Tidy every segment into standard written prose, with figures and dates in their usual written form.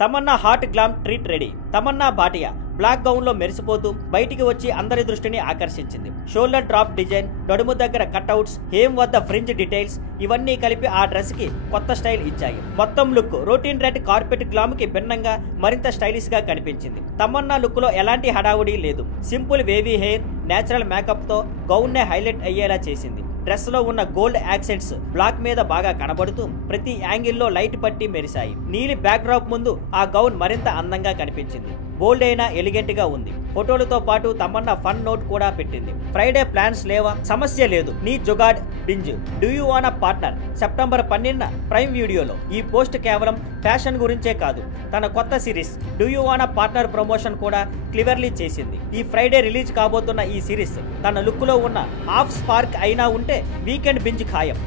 Tamannaah hot glam treat ready. Tamannaah Bhatia black gown లో మెరిసిపోతూ బయటికి వచ్చి అందరి దృష్టిని ఆకర్షించింది. షోల్డర్ డ్రాప్ డిజైన్, నడుము దగ్గర కట్అవుట్స్, హేమ్ వద్ద ఫ్రింజ్ డీటెయిల్స్ ఇవన్నీ కలిపి ఆ డ్రెస్ కి కొత్త స్టైల్ ఇచ్చాయి. మొత్తం look routine red carpet glam కి భిన్నంగా మరింత స్టైలిష్ గా కనిపించింది. తమన్నా లుక్ లో ఎలాంటి హడావుడి లేదు. Simple wavy hair, natural makeup తో గౌన్ నే హైలైట్ అయ్యేలా చేసింది. డ్రెస్ లో ఉన్న గోల్డ్ యాక్సెంట్స్ బ్లాక్ మీద బాగా కనబడుతూ ప్రతి యాంగిల్లో లైట్ పట్టి మెరిశాయి. నీలి బ్యాక్ డ్రాప్ ముందు ఆ గౌన్ మరింత అందంగా కనిపించింది. బోల్డ్ అయినా ఎలిగెంట్ గా ఉంది. ఫోటోలతో పాటు తమన్నా ఫన్ నోట్ కూడా పెట్టింది. ఫ్రైడే ప్లాన్స్ లేవా? సమస్య లేదు. నీ జుగాడ్ బింజ్ do you wanna partner September 12న ప్రైమ్ వీడియోలో. ఈ పోస్ట్ కేవలం ఫ్యాషన్ గురించే కాదు, తన కొత్త series do you wanna partner promotion కూడా క్లివర్లీ చేసింది. ఈ ఫ్రైడే రిలీజ్ కాబోతున్న ఈ సిరీస్ తన లుక్ లో ఉన్న హాఫ్ స్పార్క్ అయినా ఉంటే వీకెండ్ బింజ్ ఖాయం.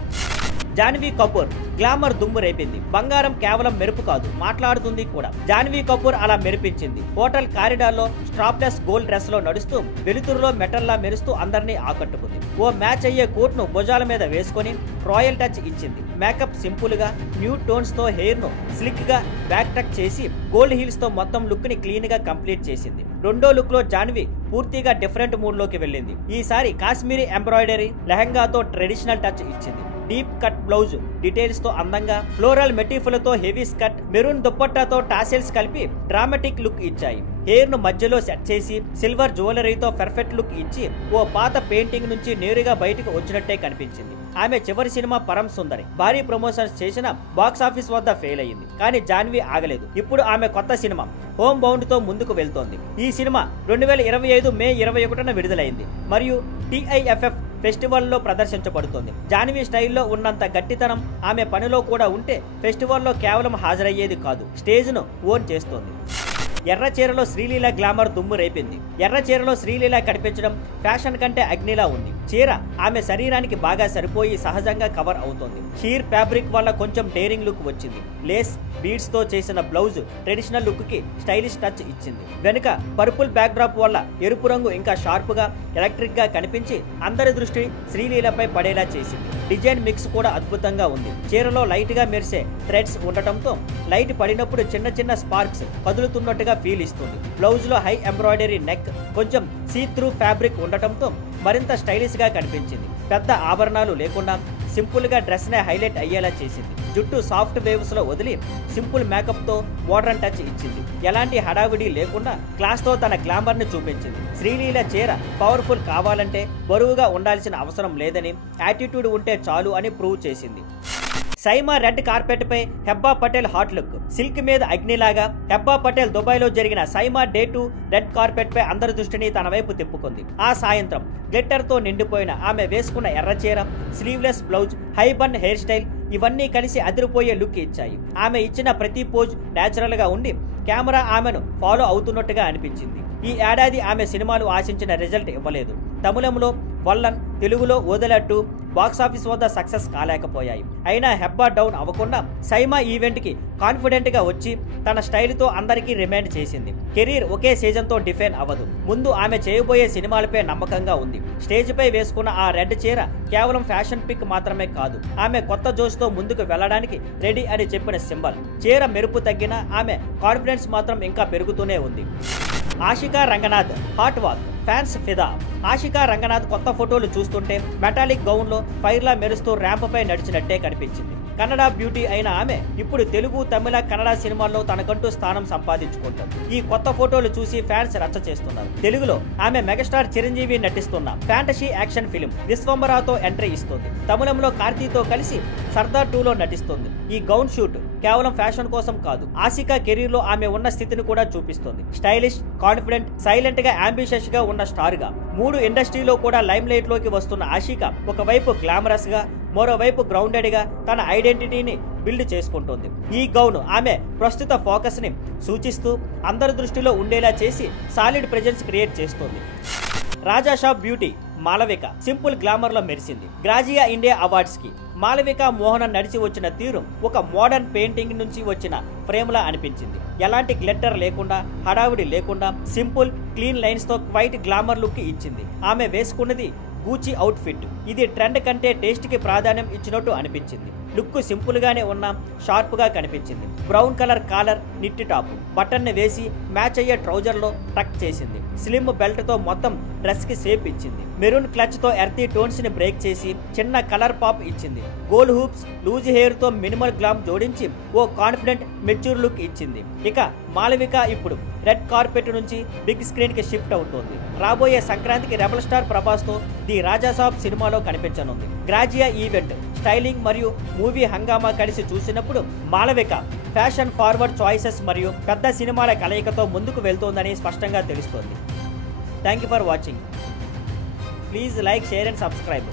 జాన్వీ కపూర్ గ్లామర్ దుమ్ము రేపింది. బంగారం కేవలం మెరుపు కాదు, మాట్లాడుతుంది కూడా. జాన్వీ కపూర్ అలా మెరిపించింది. హోటల్ కారిడార్ లో స్ట్రాప్లెస్ గోల్డ్ డ్రెస్ లో నడుస్తూ వెలుతురులో మెటల్లా మెరుస్తూ అందరినీ ఆకట్టుకుంది. ఓ మ్యాచ్ అయ్యే కోట్ ను భుజాల మీద వేసుకుని రాయల్ టచ్ ఇచ్చింది. మేకప్ సింపుల్ గా, న్యూడ్ టోన్స్ తో హెయిర్ ను స్లిక్ గా బ్యాక్ టక్ చేసి గోల్డ్ హీల్స్ తో మొత్తం లుక్ ని క్లీన్ గా కంప్లీట్ చేసింది. రెండో లుక్ లో జాన్వీ పూర్తిగా డిఫరెంట్ మూడ్ లోకి వెళ్ళింది. ఈసారి కాశ్మీరీ ఎంబ్రాయిడరీ లెహంగాతో ట్రెడిషనల్ టచ్ ఇచ్చింది. డీప్ కట్ బ్లౌజ్ డీటెయిల్స్ తో అందంగా, ఫ్లోరల్ మెటీఫులతో హెవీ స్కర్ట్, మెరూన్ దుప్పట్టాతో టాసెల్స్ కలిపి డ్రామాటిక్ లుక్ ఇచ్చాయి. హెయిర్ ను మధ్యలో సెట్ చేసి సిల్వర్ జ్యువెలరీతో పర్ఫెక్ట్ లుక్ ఇచ్చి ఓ పాత పెయింటింగ్ నుంచి నేరుగా బయటకు వచ్చినట్టే కనిపించింది. ఆమె చివరి సినిమా పరం సుందరి భారీ ప్రమోషన్స్ చేసిన బాక్స్ ఆఫీస్ వద్ద ఫెయిల్ అయ్యింది. కానీ జాన్వీ ఆగలేదు. ఇప్పుడు ఆమె కొత్త సినిమా హోమ్ బౌండ్ తో ముందుకు వెళ్తోంది. ఈ సినిమా 2025 మే 21న విడుదలైంది మరియు TIFF ఫెస్టివల్లో ప్రదర్శించబడుతోంది. జాన్వీ స్టైల్లో ఉన్నంత గట్టితనం ఆమె పనిలో కూడా ఉంటే ఫెస్టివల్లో కేవలం హాజరయ్యేది కాదు, స్టేజ్ ను ఓన్ చేస్తోంది. ఎర్ర చీరలో శ్రీలీల గ్లామర్ దుమ్ము రేపింది. ఎర్ర చీరలో శ్రీలీల కనిపించడం ఫ్యాషన్ కంటే అగ్నిలా ఉంది. చీర ఆమె శరీరానికి బాగా సరిపోయి సహజంగా కవర్ అవుతోంది. షీర్ ఫ్యాబ్రిక్ వల్ల కొంచెం డేరింగ్ లుక్ వచ్చింది. లేస్ బీడ్స్ తో చేసిన బ్లౌజ్ ట్రెడిషనల్ లుక్ కి స్టైలిష్ టచ్ ఇచ్చింది. వెనుక పర్పుల్ బ్యాక్ డ్రాప్ వల్ల ఎరుపు రంగు ఇంకా షార్ప్ గా, ఎలక్ట్రిక్ గా కనిపించి అందరి దృష్టి శ్రీలీలపై పడేలా చేసింది. డిజైన్ మిక్స్ కూడా అద్భుతంగా ఉంది. చీరలో లైట్ గా మెరిసే థ్రెడ్స్ ఉండటంతో లైట్ పడినప్పుడు చిన్న చిన్న స్పార్క్స్ కదులుతున్నట్టుగా ఫీల్ ఇస్తుంది. బ్లౌజ్ లో హై ఎంబ్రాయిడరీ నెక్, కొంచెం సీ త్రూ ఫ్యాబ్రిక్ ఉండటంతో మరింత స్టైలిష్ గా కనిపించింది. పెద్ద ఆభరణాలు లేకుండా సింపుల్ గా డ్రెస్ నే హైలైట్ అయ్యేలా చేసింది. జుట్టు సాఫ్ట్ వేవ్స్ లో వదిలి సింపుల్ మేకప్ తో మోడర్న్ టచ్ ఇచ్చింది. ఎలాంటి హడావిడి లేకుండా క్లాస్ తో తన గ్లామర్ ని చూపించింది. శ్రీలీల చీర పవర్ఫుల్ కావాలంటే బరువుగా ఉండాల్సిన అవసరం లేదని, యాటిట్యూడ్ ఉంటే చాలు అని ప్రూవ్ చేసింది. సైమా రెడ్ కార్పెట్ పై Hebah Patel hot look. Silk మీద అగ్నిలాగా హెబ్బా పటేల్ దుబాయ్ లో జరిగిన సైమా డే 2 రెడ్ కార్పెట్ పై అందరి దృష్టిని తన వైపు తిప్పుకుంది. ఆ సాయంత్రం గ్లిట్టర్ తో నిండిపోయిన ఆమె వేసుకున్న ఎర్ర చీర, sleeveless blouse, high bun hair style ఇవన్నీ కలిసి అదిరిపోయే లుక్ ఇచ్చాయి. ఆమె ఇచ్చిన ప్రతి పోజ్ నేచురల్ గా ఉండి కెమెరా ఆమెను ఫాలో అవుతున్నట్టుగా అనిపించింది. ఈ ఏడాది ఆమె సినిమాలు ఆశించిన రిజల్ట్ ఇవ్వలేదు. తమిళంలో వల్లన్, తెలుగులో వదలట్టు బాక్సాఫీస్ వద్ద సక్సెస్ కాలేకపోయాయి. అయినా హెబ్బా డౌన్ అవ్వకుండా సైమా ఈవెంట్ కి కాన్ఫిడెంట్ గా వచ్చి తన స్టైల్ తో అందరికీ రిమైండ్ చేసింది. కెరీర్ ఒకే సీజన్ తో డిఫైన్ అవ్వదు. ముందు ఆమె చేయబోయే సినిమాలపై నమ్మకంగా ఉంది. స్టేజ్ పై వేసుకున్న ఆ రెడ్ చీర కేవలం ఫ్యాషన్ పిక్ మాత్రమే కాదు, ఆమె కొత్త జోష్ తో ముందుకు వెళ్లడానికి రెడీ అని చెప్పిన సింబల్. చీర మెరుపు తగ్గినా ఆమె కాన్ఫిడెన్స్ మాత్రం ఇంకా పెరుగుతూనే ఉంది. Ashika Ranganath hot walk, fans ఫిదా. ఆషికా రంగనాథ్ కొత్త ఫోటోలు చూస్తుంటే మెటాలిక్ గౌన్ లో ఫైర్లా మెరుస్తూ ర్యాంప్ పై నడిచినట్టే కనిపించింది. కన్నడ బ్యూటీ అయిన ఆమె ఇప్పుడు తెలుగు, తమిళ, కన్నడ సినిమాల్లో తనకంటూ స్థానం సంపాదించుకుంటుంది. ఈ కొత్త ఫోటోలు చూసి ఫ్యాన్స్ రచ్చ చేస్తున్నారు. తెలుగులో ఆమె మెగాస్టార్ చిరంజీవి నటిస్తున్న ఫ్యాంటసీ యాక్షన్ ఫిల్మ్ విశ్వంబరాతో ఎంట్రీ ఇస్తుంది. తమిళంలో కార్తీతో కలిసి సర్దార్ 2లో నటిస్తుంది. ఈ గౌన్ షూట్ కేవలం ఫ్యాషన్ కోసం కాదు, ఆషికా కెరీర్ లో ఆమె ఉన్న స్థితిని కూడా చూపిస్తుంది. స్టైలిష్, కాన్ఫిడెంట్, సైలెంట్ గా, అంబిషియస్ గా ఉన్న స్టార్ గా 3 ఇండస్ట్రీలో కూడా లైమ్ లైట్ లోకి వస్తున్న ఆషికా ఒకవైపు గ్లామరస్ గా, మరోవైపు గ్రౌండెడ్ గా తన ఐడెంటిటీని బిల్డ్ చేసుకుంటుంది. ఈ గౌన్ ఆమె ప్రస్తుత ఫోకస్ ని సూచిస్తూ అందరి దృష్టిలో ఉండేలా చేసి సాలిడ్ ప్రెజెన్స్ క్రియేట్ చేస్తుంది. Raja Saab beauty Malavika simple glamour లో మెరిసింది. గ్రాజియా ఇండియా అవార్డ్స్ కి మాలవిక మోహనన్ నడిచి వచ్చిన తీరు ఒక మోడర్న్ పెయింటింగ్ నుంచి వచ్చిన ఫ్రేమ్ లా అనిపించింది. ఎలాంటి గ్లిట్టర్ లేకుండా, హడావిడి లేకుండా సింపుల్ క్లీన్ లైన్స్ తో క్వైట్ గ్లామర్ లుక్ ఇచ్చింది. ఆమె వేసుకున్నది గూచి అవుట్ఫిట్. ఇది ట్రెండ్ కంటే టేస్ట్కి ప్రాధాన్యం ఇచ్చినట్టు అనిపించింది. లుక్ సింపుల్ గానే ఉన్నా షార్ప్ గా కనిపించింది. Brown colour collar, knitted top, button ని వేసి మ్యాచ్ అయ్యే ట్రౌజర్ లో టక్ చేసింది. స్లిమ్ బెల్ట్ తో మొత్తం డ్రెస్ కి షేప్ ఇచ్చింది. మెరూన్ క్లచ్ తో ఎర్తీ టోన్స్ ని బ్రేక్ చేసి చిన్న కలర్ పాప్ ఇచ్చింది. గోల్డ్ హూప్స్, లూజ్ హెయిర్ తో మినిమల్ గ్లామ్ జోడించి ఓ కాన్ఫిడెంట్ మెచ్యూర్ లుక్ ఇచ్చింది. ఇక మాళవిక ఇప్పుడు రెడ్ కార్పెట్ నుంచి బిగ్ స్క్రీన్ కి షిఫ్ట్ అవుతోంది. రాబోయే సంక్రాంతికి రెబల్ స్టార్ ప్రభాస్ తో ది రాజాసాబ్ సినిమాలో కనిపించనుంది. గ్రాజియా ఈవెంట్, స్టైలింగ్ మరియు మూవీ హంగామా కలిసి చూసినప్పుడు మాళవిక ఫ్యాషన్ ఫార్వర్డ్ చాయిసెస్ మరియు పెద్ద సినిమాల కలయికతో ముందుకు వెళ్తోందని స్పష్టంగా తెలుస్తోంది. Thank you for watching. Please like, share and subscribe.